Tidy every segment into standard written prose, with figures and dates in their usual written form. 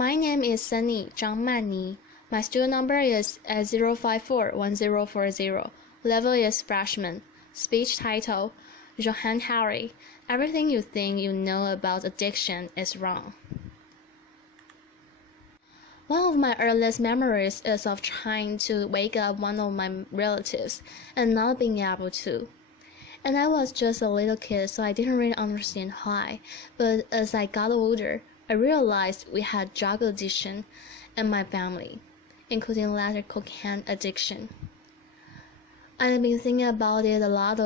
My name is Sunny Zhang Manni. My student number is 0541040. Level is freshman. Speech title: Johann Harry. Everything you think you know about addiction is wrong. One of my earliest memories is of trying to wake up one of my relatives and not being able to. And I was just a little kid, so I didn't really understand why. But as I got older, I realized we had drug addiction in my family, including later cocaine addiction. I've been thinking about it a lot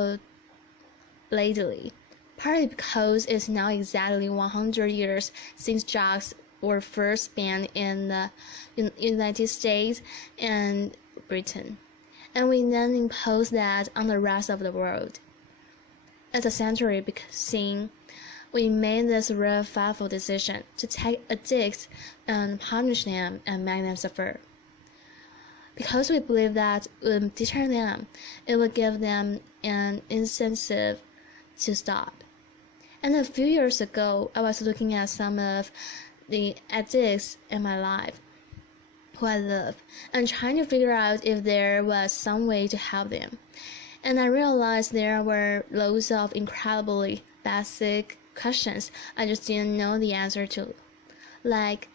lately, partly because it's now exactly 100 years since drugs were first banned in the United States and Britain, and we then imposed that on the rest of the world. As a century scene, we made this real fateful decision to take addicts and punish them and make them suffer. Because we believe that it would deter them, it would give them an incentive to stop. And a few years ago, I was looking at some of the addicts in my life who I love and trying to figure out if there was some way to help them. And I realized there were loads of incredibly basic questions I just didn't know the answer to. Like,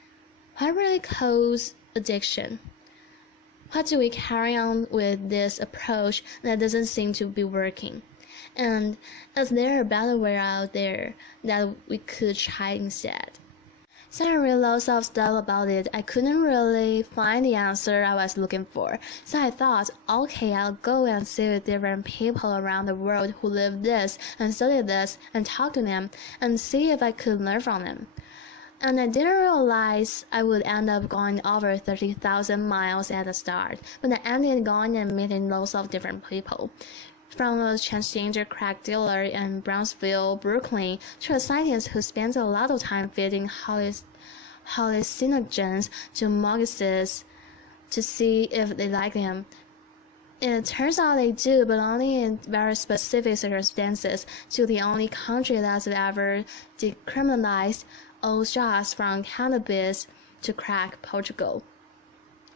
what really causes addiction? What do we carry on with this approach that doesn't seem to be working? And is there a better way out there that we could try instead? So I read lots of stuff about it. I couldn't really find the answer I was looking for. So I thought, okay, I'll go and see with different people around the world who live this and study this and talk to them and see if I could learn from them. And I didn't realize I would end up going over 30,000 miles at the start, but I ended going and meeting lots of different people. From a transgender crack dealer in Brownsville, Brooklyn, to a scientist who spends a lot of time feeding hallucinogens to monkeys to see if they like them. It turns out they do, but only in very specific circumstances, to the only country that's ever decriminalized all drugs from cannabis to crack, Portugal.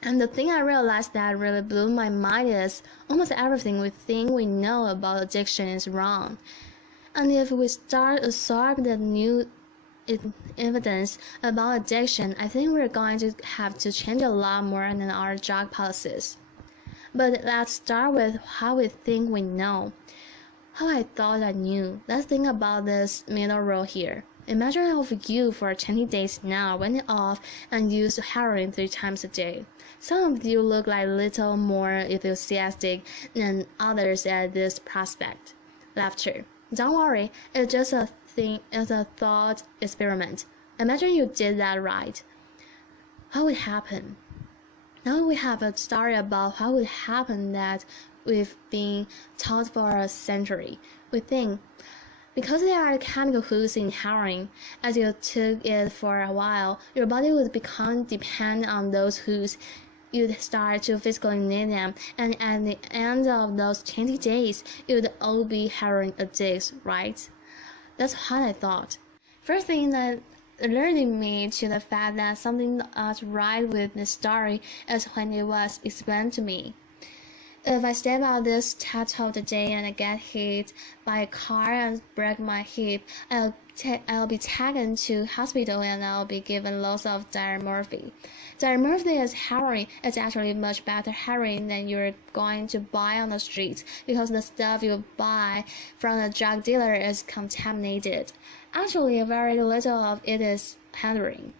And the thing I realized that really blew my mind is almost everything we think we know about addiction is wrong. And if we start absorbing the new evidence about addiction, I think we're going to have to change a lot more than our drug policies. But let's start with how we think we know. How I thought I knew. Let's think about this middle row here. Imagine if you for 20 days now went off and used heroin 3 times a day. Some of you look like little more enthusiastic than others at this prospect. Laughter. Don't worry, it's just a thought experiment. Imagine you did that right. What would happen? Now we have a story about what would happen that we've been taught for a century. We think, because there are chemical hooks in heroin, as you took it for a while, your body would become dependent on those hooks. You'd start to physically need them, and at the end of those 20 days, you'd all be heroin addicts, right? That's what I thought. First thing that alerted me to the fact that something not right with this story is when it was explained to me. If I step out this tattoo today and I get hit by a car and break my hip, I'll be taken to hospital and I'll be given lots of diamorphine. Diamorphine is heroin. It's actually much better heroin than you're going to buy on the street because the stuff you buy from the drug dealer is contaminated. Actually, very little of it is heroin.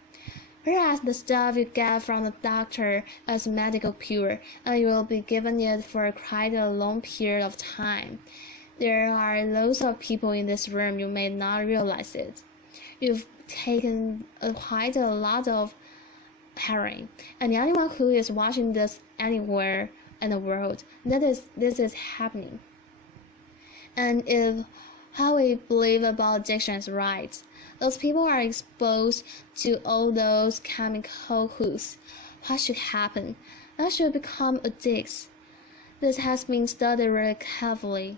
Whereas the stuff you get from the doctor is medical pure, and you will be given it for quite a long period of time. There are lots of people in this room, you may not realize it. You've taken quite a lot of heroin, and the only one who is watching this anywhere in the world, this is happening. And if how we believe about addiction is right, those people are exposed to all those chemical hooks. What should happen? They should become addicts. This has been studied really carefully.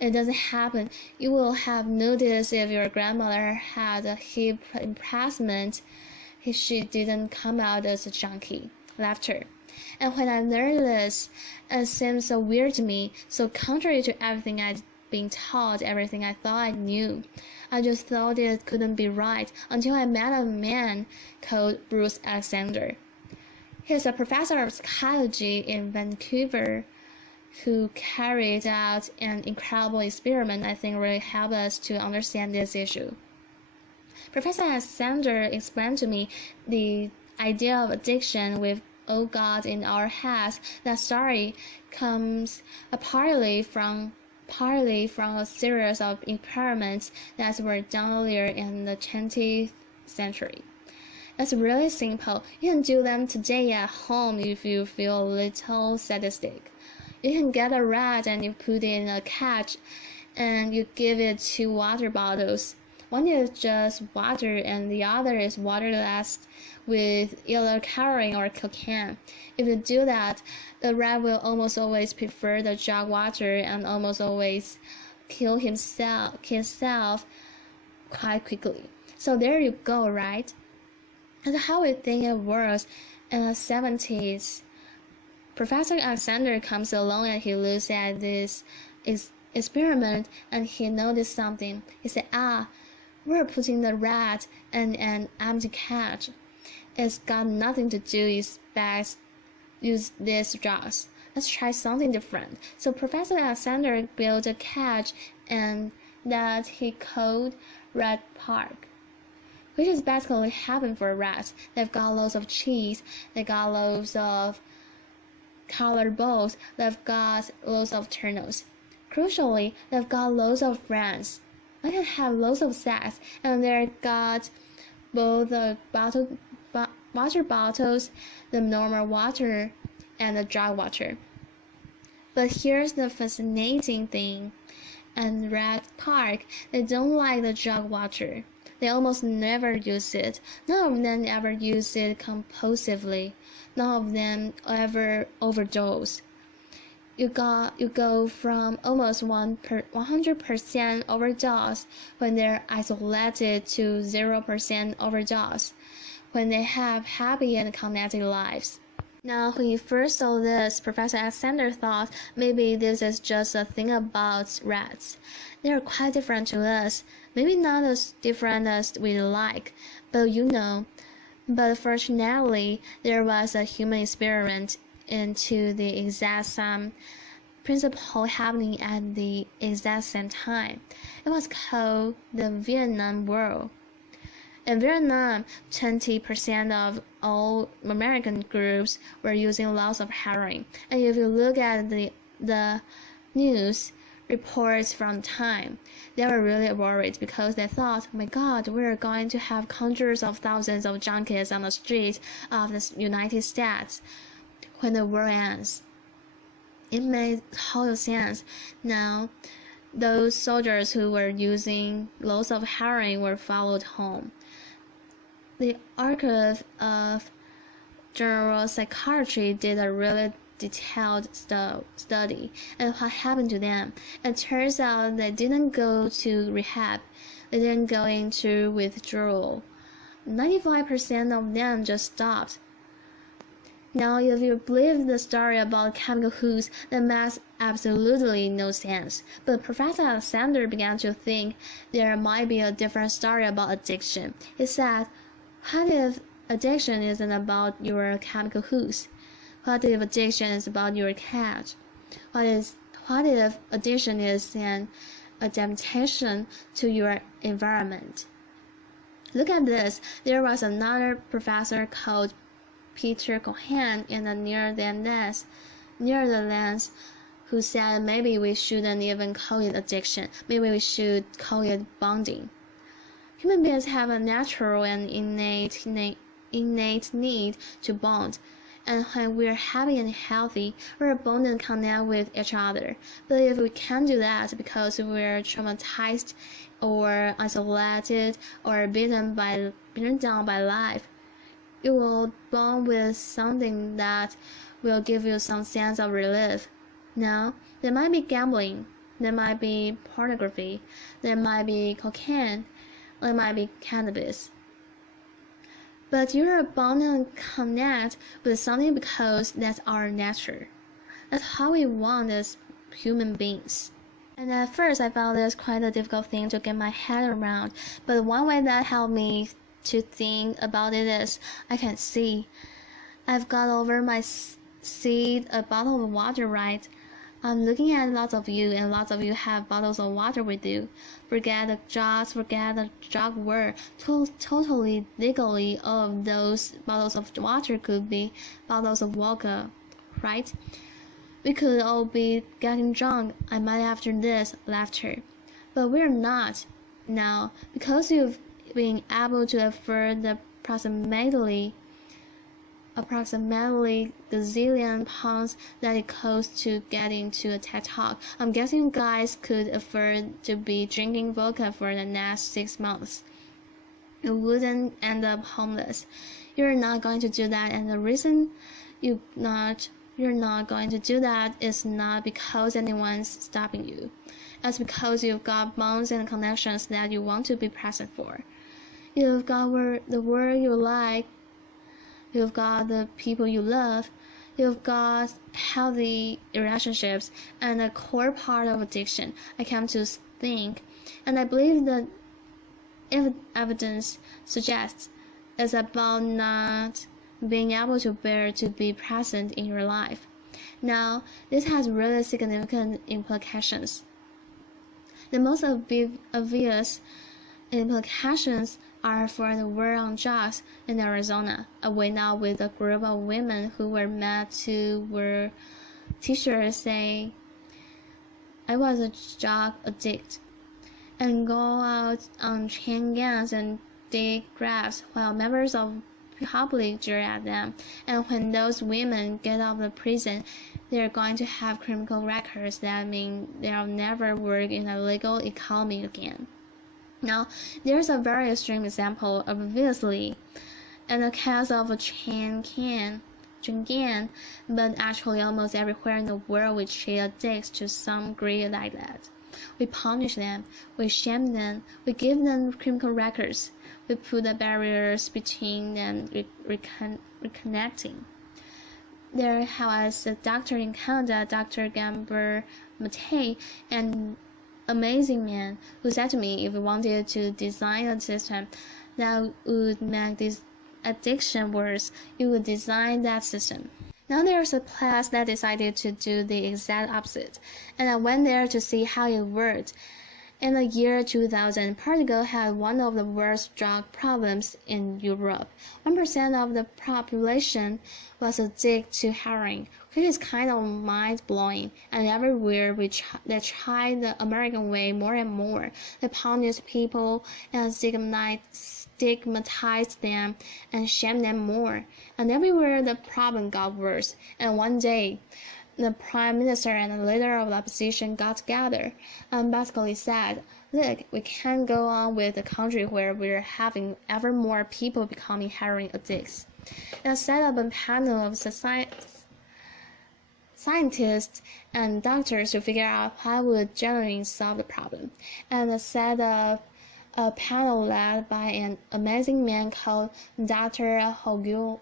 It doesn't happen. You will have noticed if your grandmother had a hip replacement, she didn't come out as a junkie. Laughter. And when I learned this, it seemed so weird to me, so contrary to everything I'd been taught, everything I thought I knew. I just thought it couldn't be right until I met a man called Bruce Alexander. He's a professor of psychology in Vancouver who carried out an incredible experiment I think really helped us to understand this issue. Professor Alexander explained to me the idea of addiction we've all got in our heads. That story comes partly from a series of experiments that were done earlier in the 20th century. It's really simple. You can do them today at home if you feel a little sadistic. You can get a rat and you put it in a cage and you give it 2 water bottles. One is just water and the other is waterless with either chlorine or cocaine. If you do that, the rat will almost always prefer the jug water and almost always kill himself quite quickly. So there you go, right? That's how we think it works in the 70s. Professor Alexander comes along and he looks at this experiment and he noticed something. He said, we're putting the rat in an empty cage. It's got nothing to do with use these drugs. Let's try something different. So Professor Alexander built a cage and that he called Rat Park, which is basically heaven for rats. They've got loads of cheese, they got loads of colored balls, they've got loads of turtles. Crucially, they've got loads of friends. I can have loads of sex, and they've got both the water bottles, the normal water, and the dry water. But here's the fascinating thing. At Rat Park, they don't like the jug water. They almost never use it. None of them ever use it compulsively. None of them ever overdose. You go from almost 100% overdose when they're isolated to 0% overdose when they have happy and connected lives. Now, when he first saw this, Professor Alexander thought maybe this is just a thing about rats. They are quite different to us, maybe not as different as we'd like, but But fortunately, there was a human experiment into the exact same principle happening at the exact same time. It was called the Vietnam War. In Vietnam, 20% of all American groups were using lots of heroin. And if you look at the news reports from the time, they were really worried because they thought, oh my God, we're going to have hundreds of thousands of junkies on the streets of the United States when the war ends. It made total sense. Now, those soldiers who were using loads of heroin were followed home. The Archive of General Psychiatry did a really detailed study on what happened to them. It turns out they didn't go to rehab. They didn't go into withdrawal. 95% of them just stopped. Now, if you believe the story about chemical hoods, that makes absolutely no sense. But Professor Alexander began to think there might be a different story about addiction. He said, what if addiction isn't about your chemical hoods? What if addiction is about your cat? What if addiction is an adaptation to your environment? Look at this. There was another professor called Peter Johann in the Netherlands who said maybe we shouldn't even call it addiction. Maybe we should call it bonding. Human beings have a natural and innate need to bond. And when we're happy and healthy, we're bond and connect with each other. But if we can't do that because we're traumatized or isolated or beaten down by life, you will bond with something that will give you some sense of relief. Now, there might be gambling, there might be pornography, there might be cocaine, there might be cannabis. But you're bound to connect with something because that's our nature. That's how we want as human beings. And at first I found this quite a difficult thing to get my head around, but one way that helped me to think about it is I can see. I've got over my seat a bottle of water, right? I'm looking at lots of you, and lots of you have bottles of water with you. Forget the jars, forget the jug word. Totally legally, all of those bottles of water could be bottles of vodka, right? We could all be getting drunk. I might after this laughter, but we're not now because you've been able to afford the approximately gazillion pounds that it costs to get into a TED Talk. I'm guessing you guys could afford to be drinking vodka for the next 6 months. You wouldn't end up homeless. You're not going to do that, and the reason you're not going to do that is not because anyone's stopping you. It's because you've got bonds and connections that you want to be present for. You've got the work you like. You've got the people you love. You've got healthy relationships and a core part of addiction, I come to think. And I believe that evidence suggests it's about not being able to bear to be present in your life. Now, this has really significant implications. The most obvious implications are for the war on drugs in Arizona. I went out with a group of women who were mad to wear t-shirts saying I was a drug addict, and go out on chain gangs and dig graves while members of public jeer at them. And when those women get out of prison, they're going to have criminal records that mean they'll never work in a legal economy again. Now, there's a very extreme example, obviously, in the case of a chain gang, but actually almost everywhere in the world we treat addicts to some degree like that. We punish them, we shame them, we give them criminal records, we put the barriers between them, reconnecting. There was a doctor in Canada, Dr. Gamber Matei, an amazing man, who said to me if we wanted to design a system that would make this addiction worse, you would design that system. Now there's a class that decided to do the exact opposite, and I went there to see how it worked. In the year 2000, Portugal had one of the worst drug problems in Europe. 1% of the population was addicted to heroin, which is kind of mind-blowing. And everywhere they tried the American way more and more. They punished people and stigmatized them and shamed them more. And everywhere the problem got worse. And one day, the prime minister and the leader of the opposition got together and basically said, look, we can't go on with a country where we're having ever more people becoming heroin addicts. And set up a panel of scientists and doctors to figure out how would genuinely solve the problem. And set up a panel led by an amazing man called Dr. Hogulao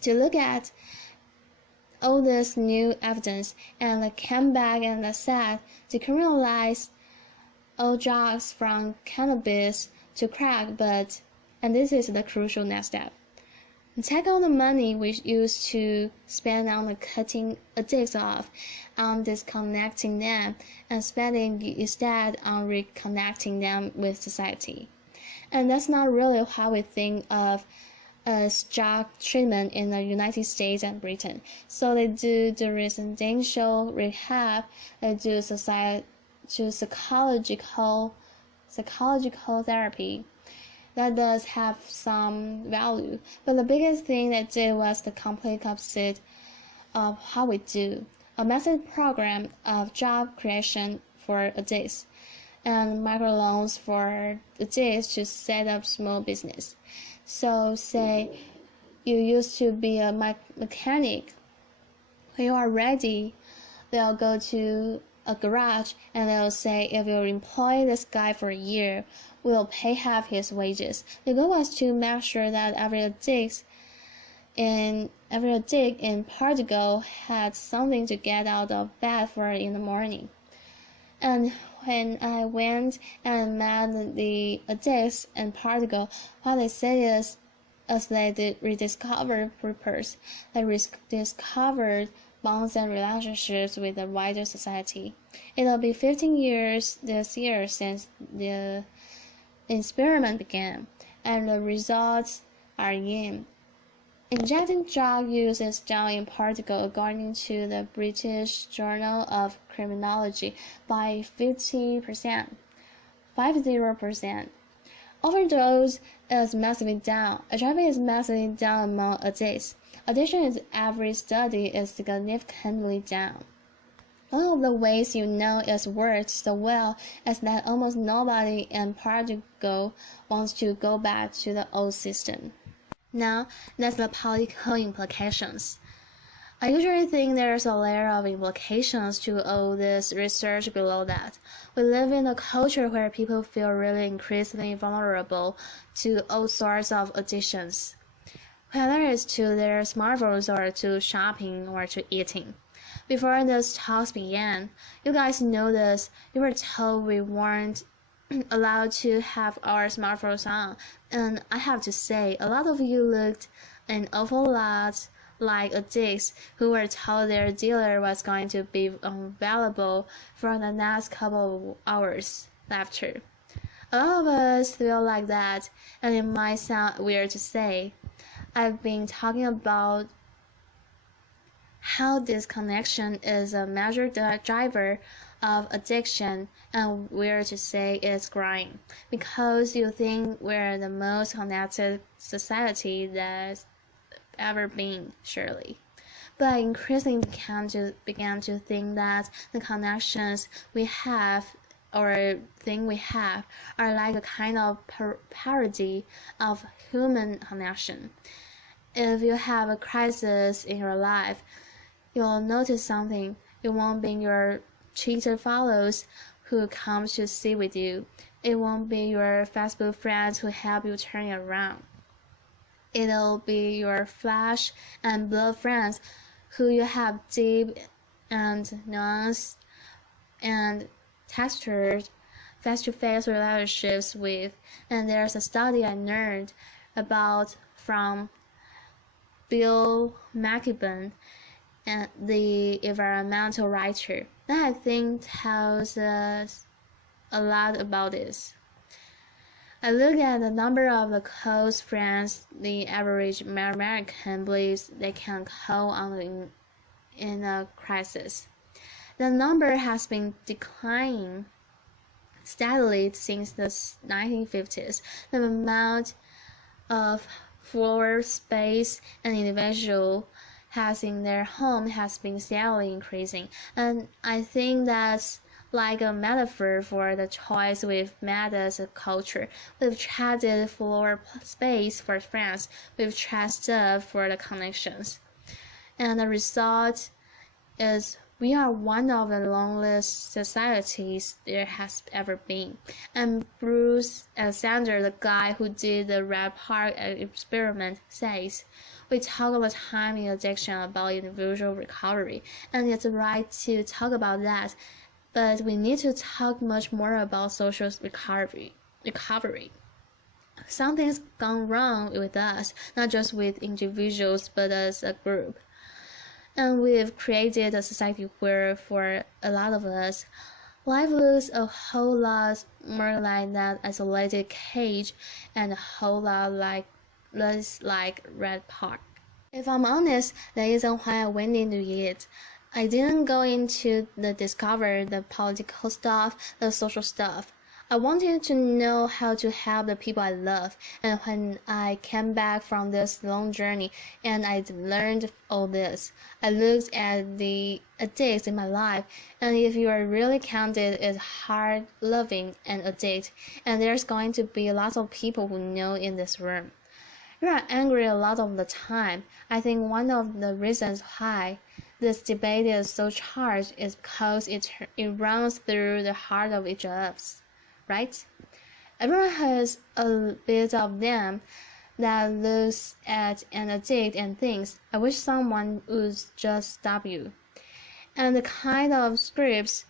to look at all this new evidence, and they came back and said decriminalize all drugs from cannabis to crack, and this is the crucial next step. Take all the money we used to spend on cutting addicts off, on disconnecting them, and spending instead on reconnecting them with society. And that's not really how we think of drug treatment in the United States and Britain. So they do the residential rehab, they do psychological therapy. That does have some value, but the biggest thing they did was the complete opposite of how we do. A massive program of job creation for addicts and microloans for addicts to set up small business. So say you used to be a mechanic. When you are ready, they'll go to a garage, and they'll say, if you employ this guy for a year, we'll pay half his wages. The goal was to make sure that every addict in Portugal had something to get out of bed for in the morning. And when I went and met the addicts in Portugal, what they said is, as they rediscovered purpose, they rediscovered bonds and relationships with the wider society. It'll be 15 years this year since the experiment began, and the results are in. Injecting drug use is down in Portugal, according to the British Journal of Criminology, by 50%. Overdose is massively down. HIV is massively down among adults. Addiction in every study is significantly down. One of the ways you know it's worked so well is that almost nobody in Portugal wants to go back to the old system. Now, that's the political implications. I usually think there's a layer of implications to all this research below that. We live in a culture where people feel really increasingly vulnerable to all sorts of addictions, whether it's to their smartphones or to shopping or to eating. Before this talks began, you guys know this, you were told we weren't allowed to have our smartphones on, and I have to say, a lot of you looked an awful lot like addicts who were told their dealer was going to be unavailable for the next couple of hours after. A lot of us feel like that, and it might sound weird to say. I've been talking about how disconnection is a major driver of addiction, and weird to say it's growing, because you think we're the most connected society that's ever been, surely. But I increasingly began to think that the connections we have or thing we have are like a kind of parody of human connection. If you have a crisis in your life, you'll notice something. It won't be your cheater follows who comes to sit with you. It won't be your Facebook friends who help you turn it around. It'll be your flesh and blood friends who you have deep and nuanced and textured face-to-face relationships with. And there's a study I learned about from Bill McKibben, and the environmental writer, that I think tells us a lot about this. I look at the number of the close friends the average American believes they can call on in a crisis. The number has been declining steadily since the 1950s. The amount of floor space an individual has in their home has been steadily increasing, and I think that's like a metaphor for the choice we've made as a culture. We've traded floor space for friends, we've traded stuff for the connections, and the result is we are one of the loneliest societies there has ever been. And Bruce Alexander, the guy who did the Red Park experiment, says, we talk all the time in addiction about individual recovery, and it's right to talk about that, but we need to talk much more about social recovery. Something's gone wrong with us, not just with individuals, but as a group. And we've created a society where, for a lot of us, life looks a whole lot more like that isolated cage and a whole lot less like Red Park. If I'm honest, the reason why I went into it, I didn't go into discover the political stuff, the social stuff. I wanted to know how to help the people I love, and when I came back from this long journey and I learned all this, I looked at the addicts in my life, and if you are really counted as hard loving and addict, and there's going to be lots of people who know in this room. You are angry a lot of the time. I think one of the reasons why this debate is so charged is because it runs through the heart of each of us, right? Everyone has a bit of them that looks at an addict and thinks, I wish someone would just stop you. And the kind of scripts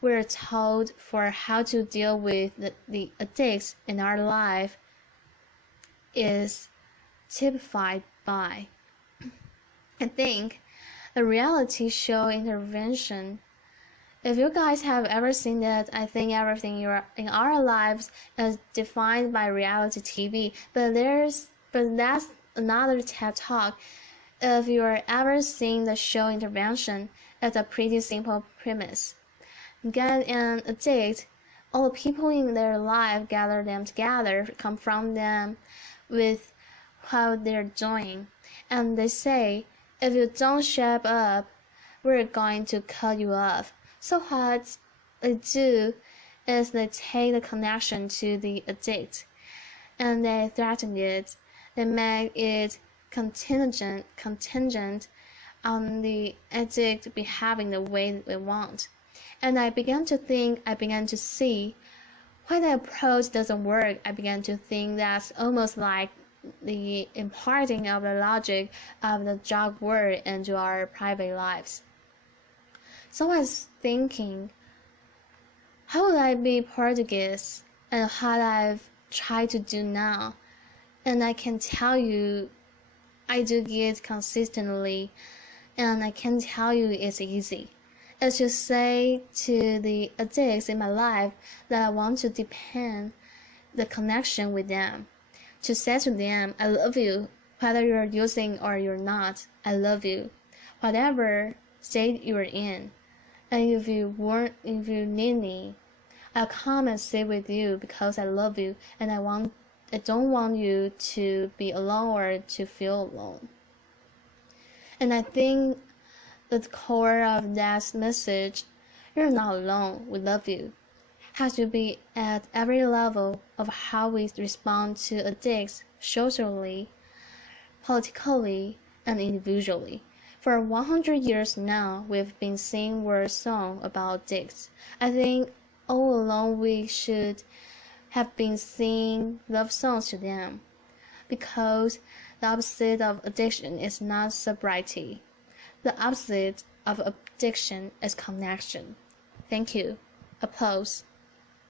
we're told for how to deal with the addicts in our life is typified by, I think, the reality show Intervention. If you guys have ever seen it, I think everything in our lives is defined by reality TV. But that's another TED Talk. If you're ever seen the show Intervention, it's a pretty simple premise. Get an addict, all the people in their life gather them together, confront them with what they're doing, and they say, if you don't shut up, we're going to cut you off. So what they do is they take the connection to the addict and they threaten it. They make it contingent on the addict behaving the way they want. And I began to see why the approach doesn't work. I began to think that's almost like the imparting of the logic of the drug world into our private lives. So I was thinking, how would I be Portuguese and what I've tried to do now? And I can tell you, I do it consistently, and I can tell you it's easy. It's to say to the addicts in my life that I want to deepen the connection with them. To say to them, I love you, whether you're using or you're not, I love you, whatever state you're in. And if you need me, I'll come and sit with you because I love you and I don't want you to be alone or to feel alone. And I think the core of that message, you're not alone, we love you, has to be at every level of how we respond to addicts socially, politically, and individually. For 100 years now, we've been singing word songs about addicts. I think all along we should have been singing love songs to them, because the opposite of addiction is not sobriety. The opposite of addiction is connection. Thank you. Applause.